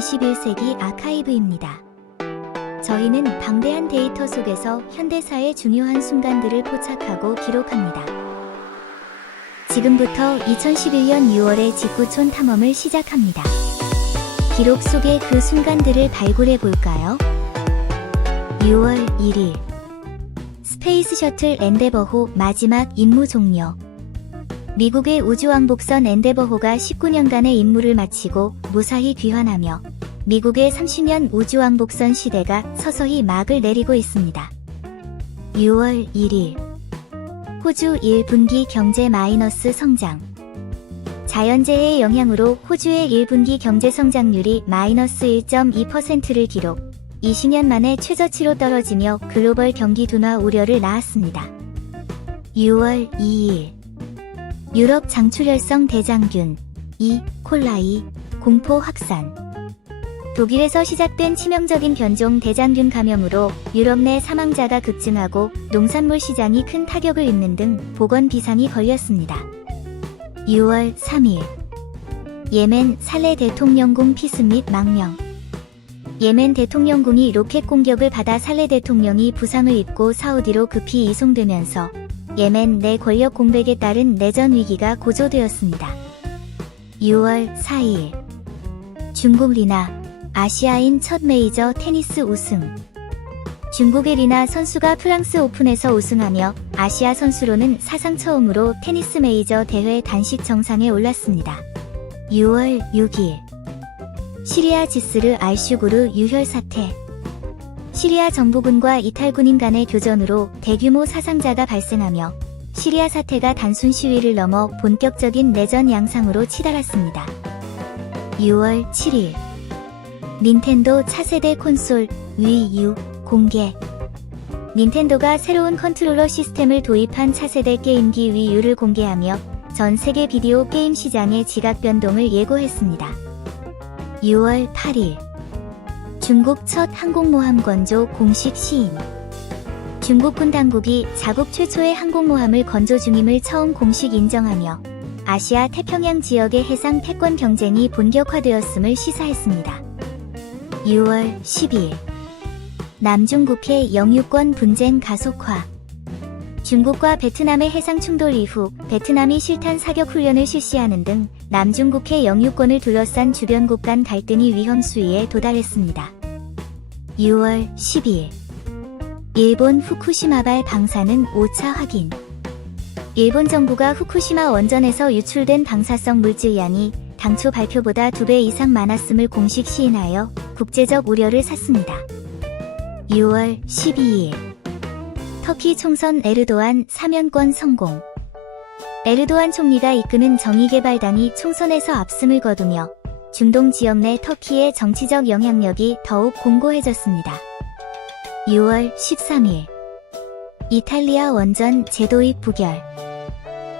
21세기 아카이브입니다. 저희는 방대한 데이터 속에서 현대사의 중요한 순간들을 포착하고 기록합니다. 지금부터 2011년 6월의 직구촌 탐험을 시작합니다. 기록 속의 그 순간들을 발굴해 볼까요? 6월 1일 스페이스 셔틀 엔데버호 마지막 임무 종료. 미국의 우주왕복선 엔데버호가 19년간의 임무를 마치고 무사히 귀환하며 미국의 30년 우주왕복선 시대가 서서히 막을 내리고 있습니다. 6월 1일 호주 1분기 경제 마이너스 성장. 자연재해의 영향으로 호주의 1분기 경제 성장률이 마이너스 1.2%를 기록, 20년 만에 최저치로 떨어지며 글로벌 경기 둔화 우려를 낳았습니다. 6월 2일 유럽 장출혈성 대장균 콜라이 공포 확산. 독일에서 시작된 치명적인 변종 대장균 감염으로 유럽 내 사망자가 급증하고 농산물 시장이 큰 타격을 입는 등 보건 비상이 걸렸습니다. 6월 3일 예멘 살레 대통령궁 피습 및 망명. 예멘 대통령궁이 로켓 공격을 받아 살레 대통령이 부상을 입고 사우디로 급히 이송되면서 예멘 내 권력 공백에 따른 내전 위기가 고조되었습니다. 6월 4일 중국 리나 아시아인 첫 메이저 테니스 우승. 중국의 리나 선수가 프랑스 오픈에서 우승하며 아시아 선수로는 사상 처음으로 테니스 메이저 대회 단식 정상에 올랐습니다. 6월 6일 시리아 지스르 알슈구르 유혈 사태. 시리아 정부군과 이탈군인 간의 교전으로 대규모 사상자가 발생하며 시리아 사태가 단순 시위를 넘어 본격적인 내전 양상으로 치달았습니다. 6월 7일 닌텐도 차세대 콘솔 위 U 공개. 닌텐도가 새로운 컨트롤러 시스템을 도입한 차세대 게임기 위 U를 공개하며 전 세계 비디오 게임 시장의 지각 변동을 예고했습니다. 6월 8일 중국 첫 항공모함 건조 공식 시인. 중국군 당국이 자국 최초의 항공모함을 건조 중임을 처음 공식 인정하며 아시아 태평양 지역의 해상 패권 경쟁이 본격화되었음을 시사했습니다. 6월 10일 남중국해 영유권 분쟁 가속화. 중국과 베트남의 해상 충돌 이후 베트남이 실탄 사격 훈련을 실시하는 등 남중국해 영유권을 둘러싼 주변국 간 갈등이 위험 수위에 도달했습니다. 6월 12일 일본 후쿠시마발 방사능 오차 확인. 일본 정부가 후쿠시마 원전에서 유출된 방사성 물질 양이 당초 발표보다 2배 이상 많았음을 공식 시인하여 국제적 우려를 샀습니다. 6월 12일 터키 총선 에르도안 사면권 성공. 에르도안 총리가 이끄는 정의개발당이 총선에서 압승을 거두며 중동 지역 내 터키의 정치적 영향력이 더욱 공고해졌습니다. 6월 13일 이탈리아 원전 재도입 부결.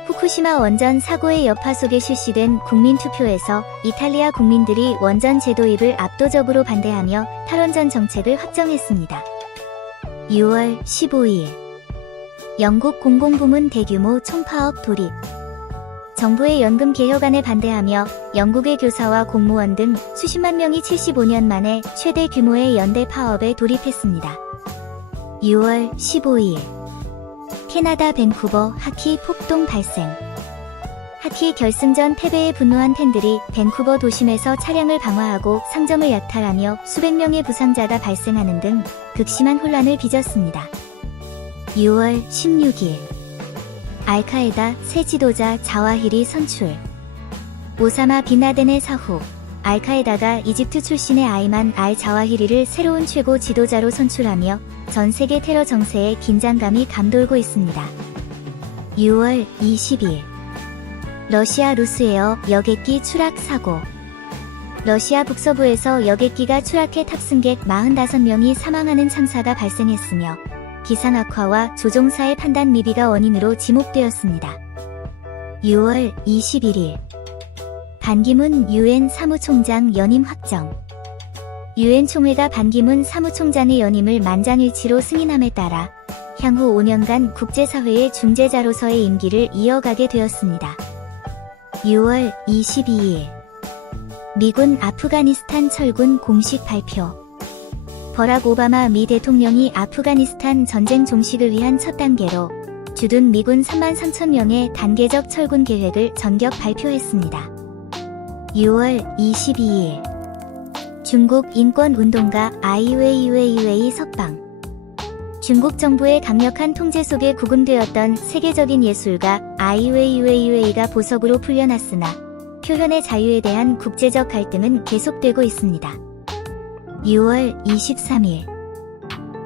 후쿠시마 원전 사고의 여파 속에 실시된 국민투표에서 이탈리아 국민들이 원전 재도입을 압도적으로 반대하며 탈원전 정책을 확정했습니다. 6월 15일 영국 공공부문 대규모 총파업 돌입. 정부의 연금 개혁안에 반대하며 영국의 교사와 공무원 등 수십만 명이 75년 만에 최대 규모의 연대 파업에 돌입했습니다. 6월 15일 캐나다 밴쿠버 하키 폭동 발생. 하키 결승전 패배에 분노한 팬들이 밴쿠버 도심에서 차량을 방화하고 상점을 약탈하며 수백 명의 부상자가 발생하는 등 극심한 혼란을 빚었습니다. 6월 16일 알카에다 새 지도자 자와히리 선출. 오사마 빈라덴의 사후, 알카에다가 이집트 출신의 아이만 알 자와히리를 새로운 최고 지도자로 선출하며 전 세계 테러 정세에 긴장감이 감돌고 있습니다. 6월 20일 러시아 루스에어 여객기 추락 사고. 러시아 북서부에서 여객기가 추락해 탑승객 45명이 사망하는 참사가 발생했으며 기상 악화와 조종사의 판단 미비가 원인으로 지목되었습니다. 6월 21일 반기문 UN 사무총장 연임 확정. UN 총회가 반기문 사무총장의 연임을 만장일치로 승인함에 따라 향후 5년간 국제사회의 중재자로서의 임기를 이어가게 되었습니다. 6월 22일 미군 아프가니스탄 철군 공식 발표. 버락 오바마 미 대통령이 아프가니스탄 전쟁 종식을 위한 첫 단계로 주둔 미군 33,000명의 단계적 철군 계획을 전격 발표했습니다. 6월 22일 중국 인권운동가 아이 웨이웨이웨이 석방. 중국 정부의 강력한 통제 속에 구금되었던 세계적인 예술가 아이 웨이웨이웨이가 보석으로 풀려났으나 표현의 자유에 대한 국제적 갈등은 계속되고 있습니다. 6월 23일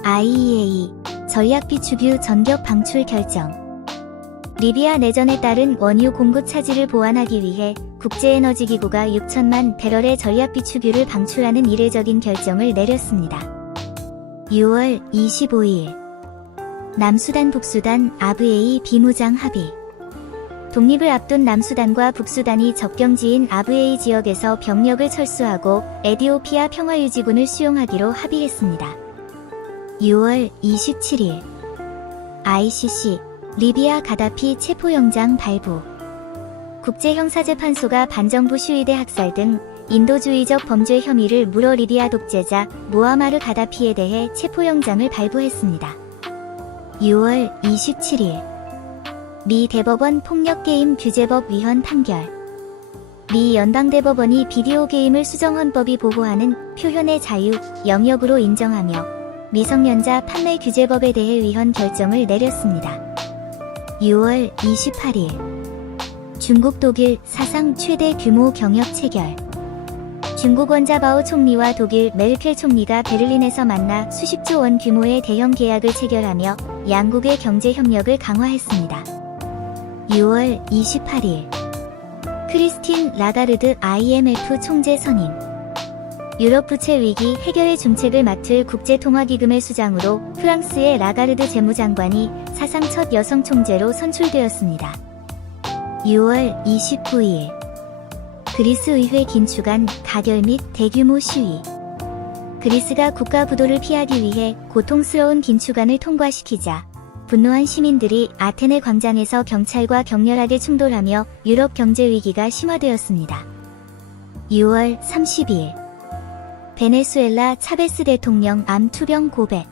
IEA 전략 비축유 전격 방출 결정. 리비아 내전에 따른 원유 공급 차질을 보완하기 위해 국제에너지기구가 6천만 배럴의 전략 비축유를 방출하는 이례적인 결정을 내렸습니다. 6월 25일 남수단 북수단 아브에이 비무장 합의. 독립을 앞둔 남수단과 북수단이 접경지인 아브에이 지역에서 병력을 철수하고 에디오피아 평화유지군을 수용하기로 합의했습니다. 6월 27일 ICC 리비아 가다피 체포영장 발부. 국제형사재판소가 반정부 시위대 학살 등 인도주의적 범죄 혐의를 물어 리비아 독재자 무아마르 가다피에 대해 체포영장을 발부했습니다. 6월 27일 미 대법원 폭력게임 규제법 위헌 판결. 미 연방대법원이 비디오 게임을 수정헌법이 보호하는 표현의 자유 영역으로 인정하며 미성년자 판매 규제법에 대해 위헌 결정을 내렸습니다. 6월 28일 중국 독일 사상 최대 규모 경협 체결. 중국 원자바오 총리와 독일 메르켈 총리가 베를린에서 만나 수십조 원 규모의 대형 계약을 체결하며 양국의 경제 협력을 강화했습니다. 6월 28일 크리스틴 라가르드 IMF 총재 선임. 유럽 부채 위기 해결의 중책을 맡을 국제통화기금의 수장으로 프랑스의 라가르드 재무장관이 사상 첫 여성 총재로 선출되었습니다. 6월 29일 그리스 의회 긴축안 가결 및 대규모 시위. 그리스가 국가 부도를 피하기 위해 고통스러운 긴축안을 통과시키자 분노한 시민들이 아테네 광장에서 경찰과 격렬하게 충돌하며 유럽 경제 위기가 심화되었습니다. 6월 30일 베네수엘라 차베스 대통령 암 투병 고백.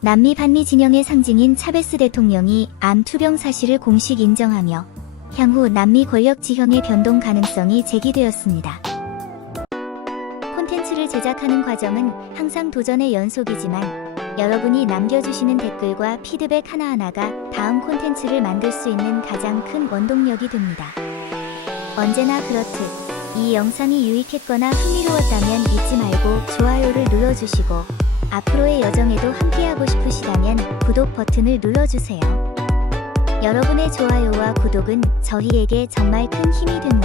남미 반미 진영의 상징인 차베스 대통령이 암 투병 사실을 공식 인정하며 향후 남미 권력 지형의 변동 가능성이 제기되었습니다. 콘텐츠를 제작하는 과정은 항상 도전의 연속이지만 여러분이 남겨주시는 댓글과 피드백 하나하나가 다음 콘텐츠를 만들 수 있는 가장 큰 원동력이 됩니다. 언제나 그렇듯 이 영상이 유익했거나 흥미로웠다면 잊지 말고 좋아요를 눌러주시고 앞으로의 여정에도 함께하고 싶으시다면 구독 버튼을 눌러주세요. 여러분의 좋아요와 구독은 저희에게 정말 큰 힘이 됩니다.